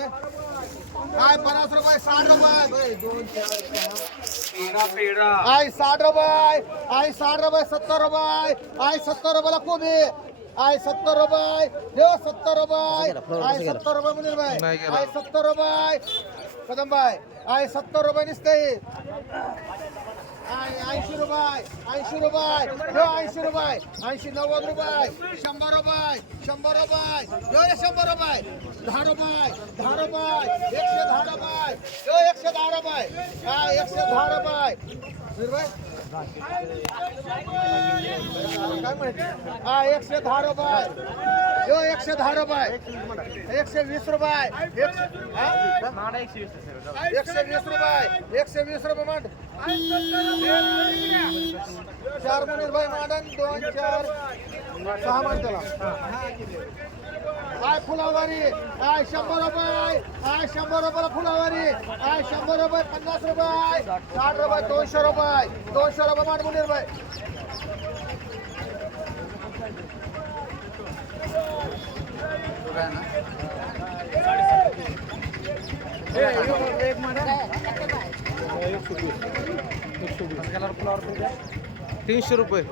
रुपये? काय पन्नास रुपये साठ रुपये. आई साठ रुपये. आई साठ रुपये सत्तर रुपये. आई सत्तर रुपयाला कोबी. आई सत्तर रुपये. देव सत्तर रुपये. आई सत्तर रुपये भाई. गेला. आई सत्तर रुपये. कदम भाई. आई सत्तर रुपये निसते. ऐंशी रुपये ऐंशी रुपये देव ऐंशी रुपये ऐंशी नव्वद रुपये शंभर रुपये शंभर रुपये देव शंभर रुपये दहा रुपये दहा रुपये एकशे दहा रुपये देव एकशे दहा रुपये हा एकशे दहा रुपये. काय माहिती? हा एकशे दहा रुपये. देव एकशे दहा रुपये. एकशे वीस रुपये. एकशे वीस रुपये. एकशे वीस रुपये मांड. चार मुनीर भाई मांडन दोन चार. सहा मांड त्याला. आय फुलावारी आय शंभर रुपये आय शंभर रुपये फुलावारी आय शंभर रुपये पन्नास रुपये साठ रुपये दोनशे रुपये दोनशे रुपये मांड रुपये तीनशे रुपये.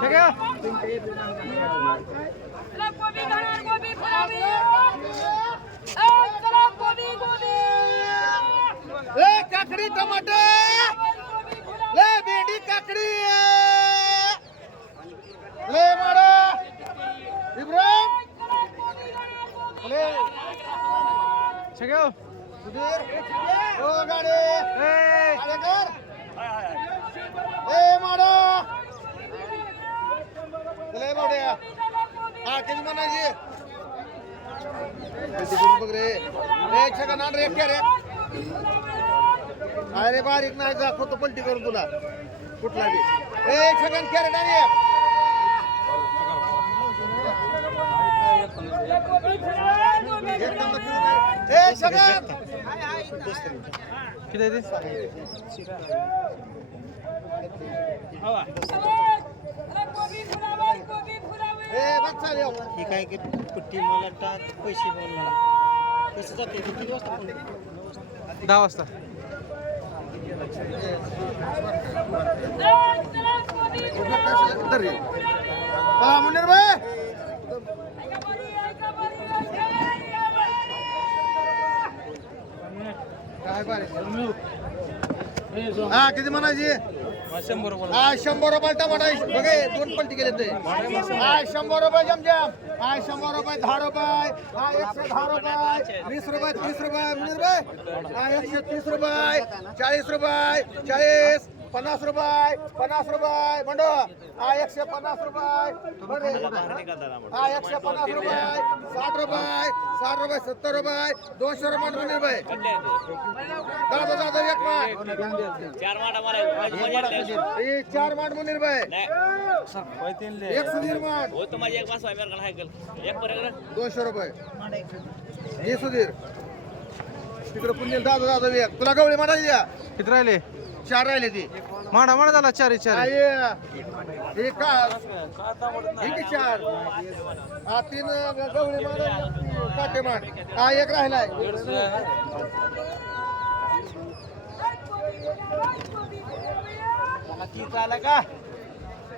सगळ्या ए काकडी टमाटर ले भेंडी काकडी। मारा ले बावड्या हा किती म्हणायची बघ रे. ए छका नान रे रे. अरे बारीक नाही दाखवतो पलटी करून तुला. कुठला बी. ए छगन कॅरेट आणि एक. एकदम नक्की नाही. ए छगन किती आहे ते ही काय की कुट्टी मला टाक पैसे बोलला कसं जाते किती वाजता फोन दहा वाजता. पहा मुन्नीर भाई काय बारीक हा किती म्हणायची? शंभर रुपये हा शंभर रुपये टमाटा बघे दोन पलटी गेले ते. हा शंभर रुपये जमजम. हा शंभर रुपये दहा रुपये. हा एकशे दहा रुपये. वीस रुपये तीस रुपये वीस रुपये. हा एकशे तीस रुपये. चाळीस रुपये. चाळीस. पन्नास रुपये पन्नास रुपये मंडो. हा एकशे पन्नास रुपये. हा एकशे पन्नास रुपये साठ रुपये साठ रुपये सत्तर रुपये दोनशे रुपये दादा दादा एक माठ. चार माठ मुनीर भाई. एक सुधीर माठ. हो दोनशे रुपये. हे सुधीर. तिकडे पुण्य दादा दादा एक. तुला गवळी माठायची द्या. किती राहिले? चार राहिले ती. माडा माडा झाला चार चार हा, हे हे का? हे की चार. हा तीन गवळी माठ काटे हा एक राहिलाय.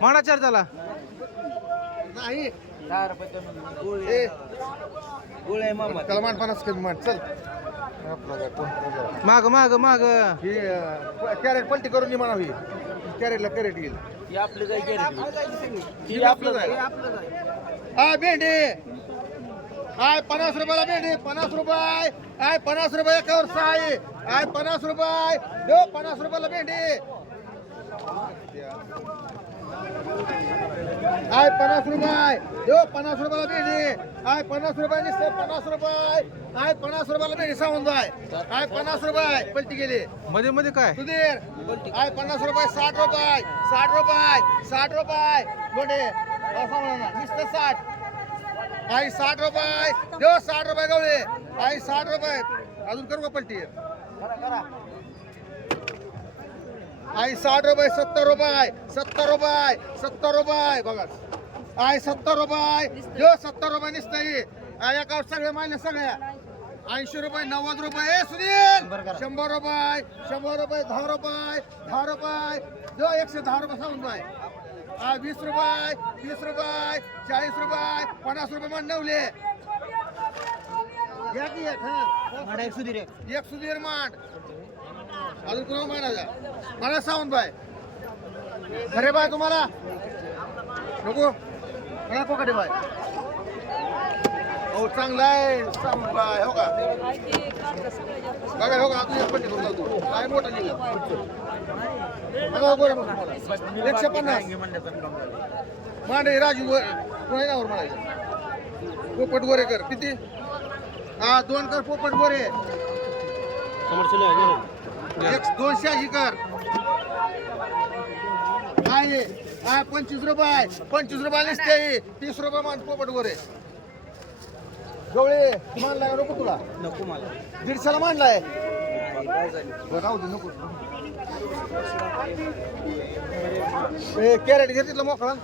माडा चार झाला. नाही. ए, गोळे मामा. त्याला माठ पन्नास कमी चल. माग माग माग. ही कॅरेट पलटी करून ये म्हणावी. कॅरेटला कॅरेट येईल. ही आपली काय ही आपलं. हा भेंडी. आय पन्नास रुपयाला भेंडी. पन्नास रुपये. आय पन्नास रुपये एकावर सहा आहे. आय पन्नास रुपये. देऊ पन्नास रुपयाला भेंडी. आय पन्नास रुपये. देऊ पन्नास रुपयाला भेंडी आय पन्नास रुपये नुसते पन्नास रुपये. आय पन्नास रुपयाला भेंडी सांगून जाय आय पन्नास रुपये. पलटी गेली मध्ये मध्ये काय? सुधीर. आय पन्नास रुपये साठ रुपये. साठ रुपये साठ रुपये. म्हणा नुसतं साठ. आई साठ रुपये. देव साठ रुपये गवळे. आई साठ रुपये. अजून करू का पलटी? आई साठ रुपये सत्तर रुपये सत्तर रुपये सत्तर रुपये. बघा. आई सत्तर रुपये. देव सत्तर रुपये निसतंय आई एकावर सगळे मानले सगळ्या ऐंशी रुपये नव्वद रुपये. ए, सुनील! शंभर रुपये शंभर रुपये दहा रुपये दहा रुपये. देव एकशे दहा रुपये सांगून हा वीस रुपये तीस रुपये चाळीस रुपये पन्नास रुपये मान नवले. घ्या की एक, हा. एक सुधीर मांड अजून कुणा मांडायचा मला सावंत बाय. खरे बाय तुम्हाला. नको. मला कोकडे बाय. हो चांगला आहे. सांगून बाय हो का? बघा हो का? अजून एक पट्टी करून जातो. काय मोठा निघाला बघा हो, गोरे बघा. एकशे पन्नास. मांडे राजू वर कोणी नावर म्हणायचं? पोपट गोरेकर. किती? हा दोन कर पोपट गोरे. एक दोनशे ऐंशी कर. हा पंचवीस रुपये. पंचवीस रुपये नसते तीस रुपये मान पोपट गोरे. गवळे मानलाय नको तुला? नको मला. दीडशेला मांडलाय बरं, राहू दे नको. ए, कॅरेट घे तिथलं मोकळा.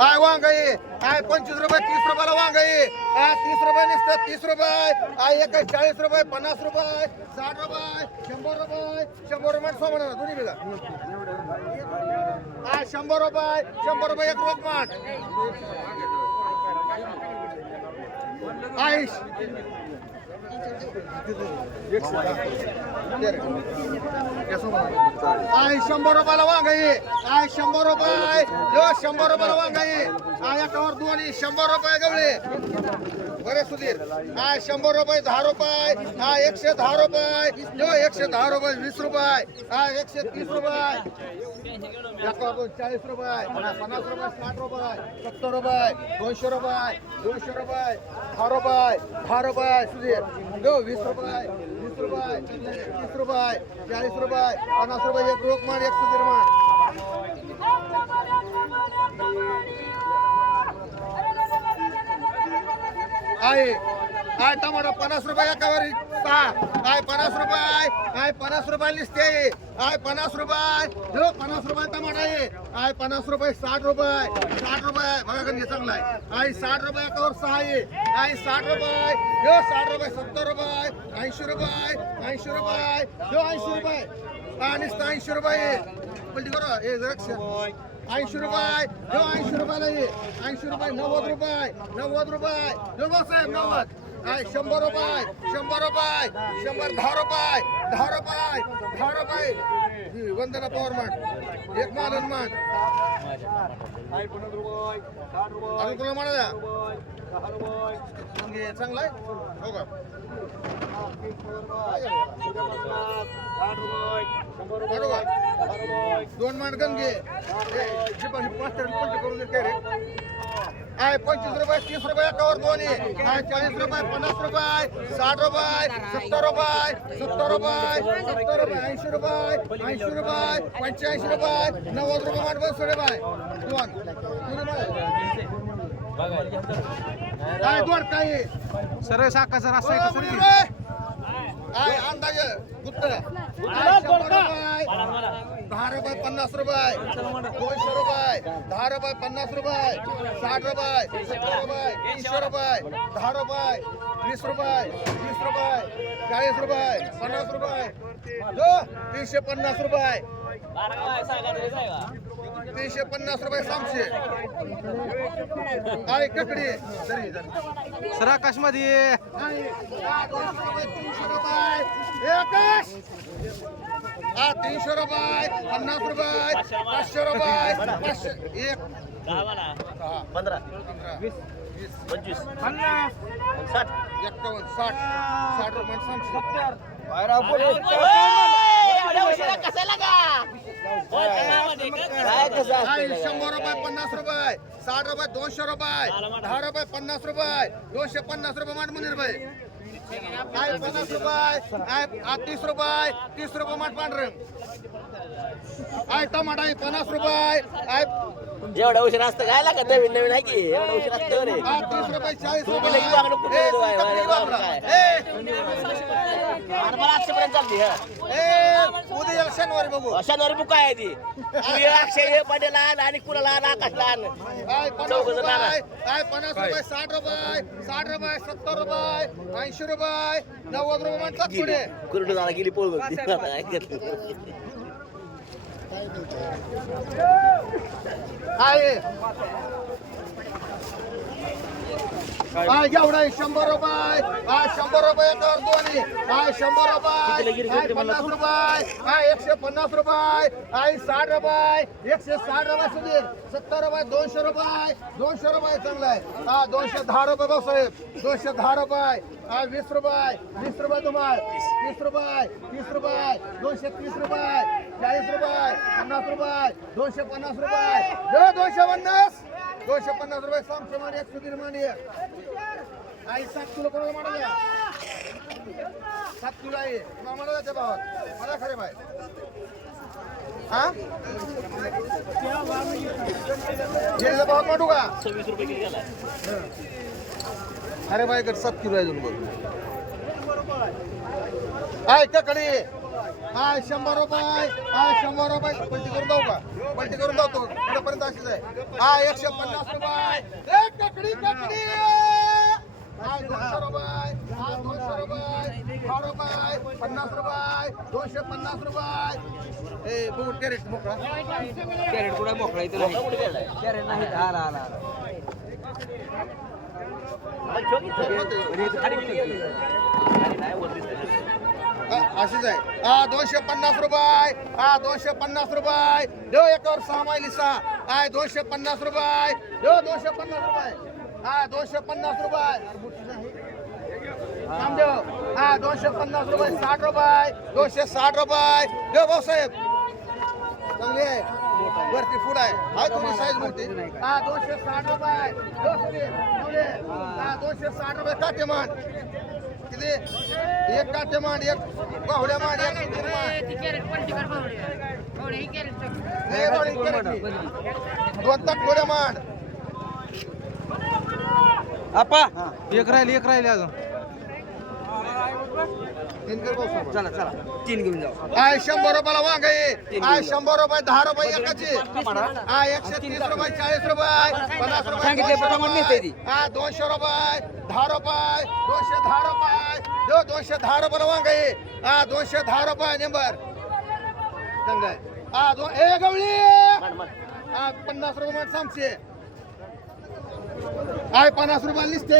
आय वांग आहे आय पंचवीस रुपये तीस रुपयाला वांग आहे आय तीस रुपये निसतं तीस रुपये. आय एक चाळीस रुपये पन्नास रुपये साठ रुपये शंभर रुपये शंभर रुपये सोमना दोन्ही बिघा आय शंभर रुपये शंभर रुपये एक रोख माठ. आय शंभर रुपयाला वांग आहे. आय शंभर रुपये शंभर रुपयाला वांग आहे. आय एकावर दोन शंभर रुपये गवळे. बरे सुधीर. आय शंभर रुपये दहा रुपये. आय एकशे दहा रुपये. एकशे दहा रुपये वीस रुपये. आय एकशे तीस रुपये. चाळीस रुपये पन्नास रुपये साठ रुपये सत्तर रुपये दोनशे रुपये दोनशे रुपये दहा रुपये दहा रुपये सुधीर. यो वीस रुपये वीस रुपये तीस रुपये चाळीस रुपये पन्नास रुपये एक रोख मान एक सुधीर मान आहे काय टमाटा पन्नास रुपये एकावर. सहा. काय पन्नास रुपये काय पन्नास रुपये लिस्ते आय पन्नास रुपये. जो पन्नास रुपये टमाटा आहे. आय पन्नास रुपये साठ रुपये. साठ रुपये. बघा कधी चांगला आहे. आय साठ रुपये एकावर सहा आहे. आय साठ रुपये. जो साठ रुपये सत्तर रुपये. ऐंशी रुपये. ऐंशी रुपये. जो ऐंशी रुपये. आणि ऐंशी रुपये. पलटी करा. हे जरा ऐंशी रुपये. ऐंशी रुपयाला ये. ऐंशी रुपये नव्वद रुपये. नव्वद रुपये. साहेब नव्वद. शंभर रुपये शंभर रुपये शंभर दहा रुपये दहा रुपये दहा रुपये वंदना पवार मान एक मालन मान अजून कोणाला म्हणा चांगला आहे हो का बरोबर दोन मान गंगे पाच पलटी करून दे काय रे आहे पंचवीस रुपये तीस रुपये एकावर दोन्ही. आहे चाळीस रुपये पन्नास रुपये साठ रुपये सत्तर रुपये सत्तर रुपये सत्तर रुपये ऐंशी रुपये ऐंशी रुपये पंच्याऐंशी रुपये नव्वद रुपये मान बस बाय. दोन काय दोन काही? सरळ साकाचा रस्ता आहे आहे अंदाज दहा रुपये पन्नास रुपये. दोनशे रुपये. दहा रुपये पन्नास रुपये. साठ रुपये. सत्तर रुपये. तीनशे रुपये. दहा रुपये. वीस रुपये. तीस रुपये. चाळीस रुपये. पन्नास रुपये. जो तीनशे पन्नास रुपये. तीनशे पन्नास रुपये सातशे. आहे ककडी. सर आकाशमध्ये. ये. आहे. दोनशे रुपये, तीनशे रुपये. हा तीनशे रुपये पन्नास रुपये पाचशे रुपये पाचशे. एक. पंधरा. पंधरा. वीस. वीस. पंचवीस. पन्नास. साठ. एक्कावन्न साठ. साठ रुपये सातशे. बाहेर एवढ्या उशिरा कशाला का? काय कसं आहे असतं शंभर रुपये पन्नास रुपये साठ रुपये दोनशे रुपये दहा रुपये पन्नास रुपये दोनशे पन्नास रुपये माठ मुनीर भाई. आहे पन्नास रुपये? आ, तीस रुपये? तीस रुपये माठ पांढरं आहे टमाटा आहे? पन्नास रुपये. आहे एवढा उशीर असतं काय लागत नवीन नवीन आहे की? एवढा उशीर असतं रे. तीस रुपये चाळीस रुपये. मला आठशेपर्यंत चालते हा. ए, उद्या शनिवारी बघू. शनिवारी बुक आहे ती. तू अक्षय पटेल आण आणि कुणाला आण आकाशला आण आहे पन्नास चौघजण आणा. पन्नास रुपये साठ रुपये साठ रुपये सत्तर रुपये ऐंशी रुपये नव्वद रुपये म्हणतात पुढे. कुरडू झाला गेली पोळ काय काय आहे? शंभर रुपये. हा शंभर रुपये तर दोन्ही. हा शंभर रुपये. हाय पन्नास रुपये? हा एकशे पन्नास रुपये. हाय साठ रुपये. एकशे साठ रुपये सुधीर. सत्तर रुपये दोनशे रुपये. दोनशे रुपये चांगला आहे. हा दोनशे दहा रुपये भाऊसाहेब दोनशे दहा रुपये. हा वीस रुपये. वीस रुपये तुम्हाला. तीस रुपये. तीस रुपये. दोनशे तीस रुपये. चाळीस रुपये. पन्नास रुपये. दोनशे पन्नास रुपये. दोनशे पन्नास. दोनशे पन्नास रुपये सामशे मांडी एक सुधीर मांडी आई सात किलो कोणाला मांडा द्या? सात किलो आहे कोणाला मांडा द्या त्या भावात. मला खरे बाय. हा? जेडीचा भावात मांडू का? सव्वीस रुपये किलो गेला अरे बाय कर सात किलो आहे अजून बघ. आहे ककडी हाय शंभर रुपये हाय शंभर रुपये. पलटी करून जाऊ का पलटी करून जाऊ तो अशीच आहे? हा एकशे पन्नास रुपये. ककडी ककडी. हाय दोनशे रुपये. हा दोनशे रुपये. दहा रुपये. पन्नास रुपये. दोनशे पन्नास रुपये. ए बघू कॅरेट मोकळा. कॅरेट कुठे मोकळा इथे नाही. कुठे गेलाय कॅरेट नाही. आला आला आला. अशीच आहे. हा दोनशे पन्नास रुपये. हा दोनशे पन्नास रुपये. देव एकावर सहा मायली सहा दोनशे पन्नास रुपये. देव दोनशे पन्नास रुपये. हा दोनशे पन्नास रुपये. थांब हा दोनशे पन्नास रुपये साठ रुपये. दोनशे साठ रुपये देव भाऊसाहेब चांगली आहे. वरती फुड आहे. हा तुम्ही साईज मोठी. हा दोनशे साठ रुपये हा दोनशे साठ रुपये. काटे मान किती एक काटे मांड एक बाहुड्या मांड एक सुंदर मांड. हे कॅरेटची. दोन ताट गोड्या मांड. आपा एक राहिली एक राहिली अजून. चला चला. तीन घेऊन जाऊ. आय शंभर रुपयाला वांग आहे. आय शंभर रुपये दहा रुपये एकाची. आय एकशे तीस रुपये चाळीस रुपये पन्नास रुपये सांगितले, प्रमाण मिळतंय ती. हा दोनशे रुपये दहा रुपये दोनशे दहा रुपये. दोनशे दहा रुपयाला वांग आहे. हा दोनशे दहा रुपये नंबर. चांगलं हा दो ए गवळी. हा पन्नास रुपये सामशे आय पन्नास रुपये लिस्टे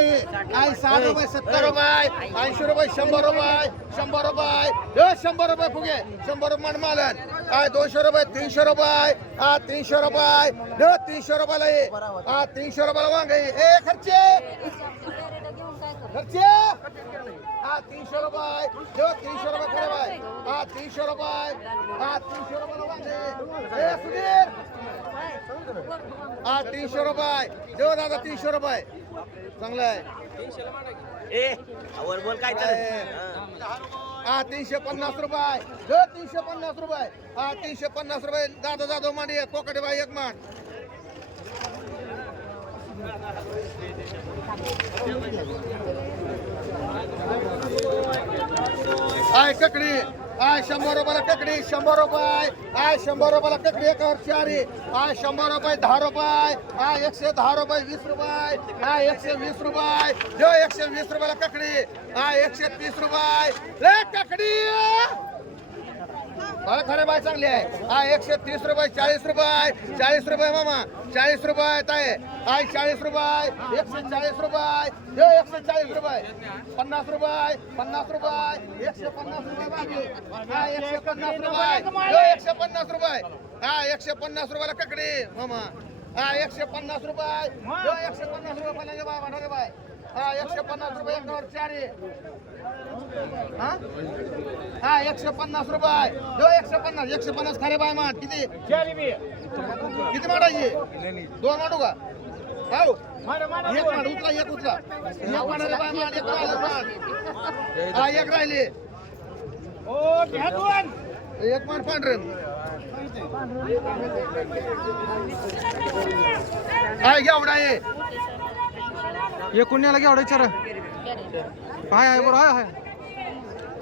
आय साठ रुपये सत्तर रुपये ऐंशी रुपये शंभर रुपये शंभर रुपये. हे शंभर रुपये फुगे शंभर रुपये मालन आय दोनशे रुपये तीनशे रुपये हा तीनशे रुपये. हे तीनशे रुपयाला ये. हा तीनशे रुपयाला वांग. ए खर्चे. खर्चे. हा तीनशे रुपये. हे तीनशे रुपये खरे बाय. हा तीनशे रुपये. हा तीनशे रुपयाला वांग. ए सुधीर. हा तीनशे रुपये. देऊ दादा तीनशे रुपये. चांगलं आहे. ए वर बोल काय तर. हा. तीनशे पन्नास रुपये. देऊ तीनशे पन्नास रुपये. हा तीनशे पन्नास रुपये. दादा जाधव मांडी कोकडे बाई एक मांड. I Kakdi. आय शंभर रुपयाला ककडी शंभर रुपये. आय शंभर रुपयाला ककडी एकावर चारी आय शंभर रुपये दहा रुपये. आय एकशे दहा रुपये वीस रुपये. आय एकशे वीस रुपये. जो एकशे वीस रुपयाला ककडी. आय एकशे तीस रुपये. रे ककडी! मला खरे बाय चांगली आहे. हा एकशे तीस रुपये चाळीस रुपये. चाळीस रुपये मामा चाळीस रुपये ताय आय चाळीस रुपये एकशे चाळीस रुपये. हे एकशे चाळीस रुपये. पन्नास रुपये पन्नास रुपये. एकशे पन्नास रुपये हा एकशे पन्नास रुपये. एकशे पन्नास रुपये. हा एकशे पन्नास रुपयाला ककडे मामा. हा एकशे पन्नास रुपये. एकशे पन्नास रुपये बाय वाढाले बाय. हा एकशे पन्नास रुपये एकावर चार. हा? हा एकशे पन्नास रुपये. जो एकशे पन्नास एकशे पन्नास खारे बाय मान किती? किती माडायचे दोन मांडू का? हो एक माड. उचला एक उचला. एक माडायला बाय मान एक राहिला मान हा एक राहिले. एक माड पांढरे. हा एवढा आहे एकूण याला घ्या विचार. हाय हाय बरोबर हाय हाय.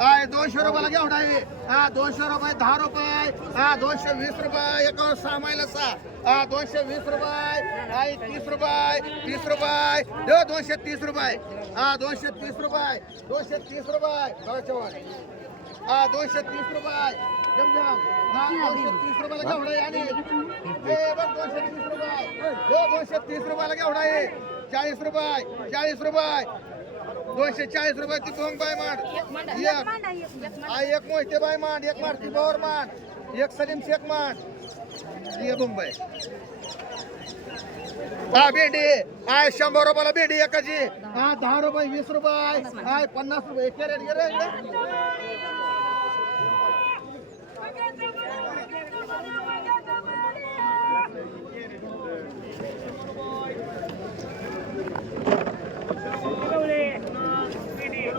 आहे दोनशे रुपयाला घेऊन आहे हा दोनशे रुपये दहा रुपये. हा दोनशे वीस रुपये. एकावर सहा महिला सहा. हा दोनशे वीस रुपये. हा तीस रुपये. तीस रुपये. देऊ दोनशे तीस रुपये. हा दोनशे तीस रुपये. दोनशे तीस रुपये. बघा हा दोनशे तीस रुपये. दोनशे तीस रुपयाला घेऊन आहे आणि दोनशे तीस रुपये. दोनशे तीस रुपयाला घेऊन आहे चाळीस रुपये. चाळीस रुपये. दोनशे चाळीस रुपये ती बोंग बाय मांड. एक एक. मोहिते बाय मांड एक मांड ती बोर मांड एक सलीम शेख मांड. ये मुंबई. हा भेंडी. हाय शंभर रुपयाला भेंडी एकाची. हा दहा रुपये वीस रुपये हाय पन्नास रुपये. कॅरेट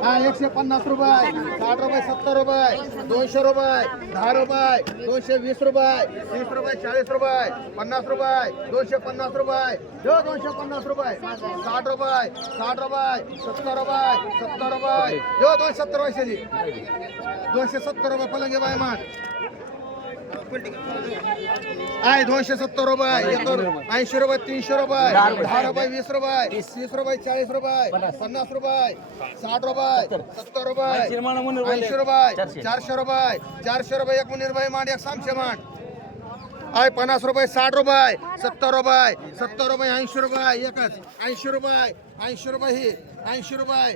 हा एकशे पन्नास रुपये. साठ रुपये सत्तर रुपये. दोनशे रुपये. दहा रुपये. दोनशे वीस रुपये. तीस रुपये चाळीस रुपये. पन्नास रुपये. दोनशे पन्नास रुपये. दोनशे पन्नास रुपये. साठ रुपये. साठ रुपये. सत्तर रुपये. सत्तर रुपये. दोनशे सत्तर रुपये दोनशे सत्तर रुपये पलंगे बाय मान आहे दोनशे सत्तर रुपये. ऐंशी रुपये तीनशे रुपये. दहा रुपये वीस रुपये. तीस. रुपये चाळीस रुपये. पन्नास. रुपये. साठ रुपये. सत्तर. रुपये. ऐंशी रुपये चारशे. रुपये. चारशे रुपये एक मुनीर रुपये मांड एक सामशे मांड. आहे पन्नास रुपये साठ रुपये. सत्तर रुपये. सत्तर रुपये ऐंशी रुपये. एकच. ऐंशी रुपये. ऐंशी रुपये ही. ऐंशी रुपये.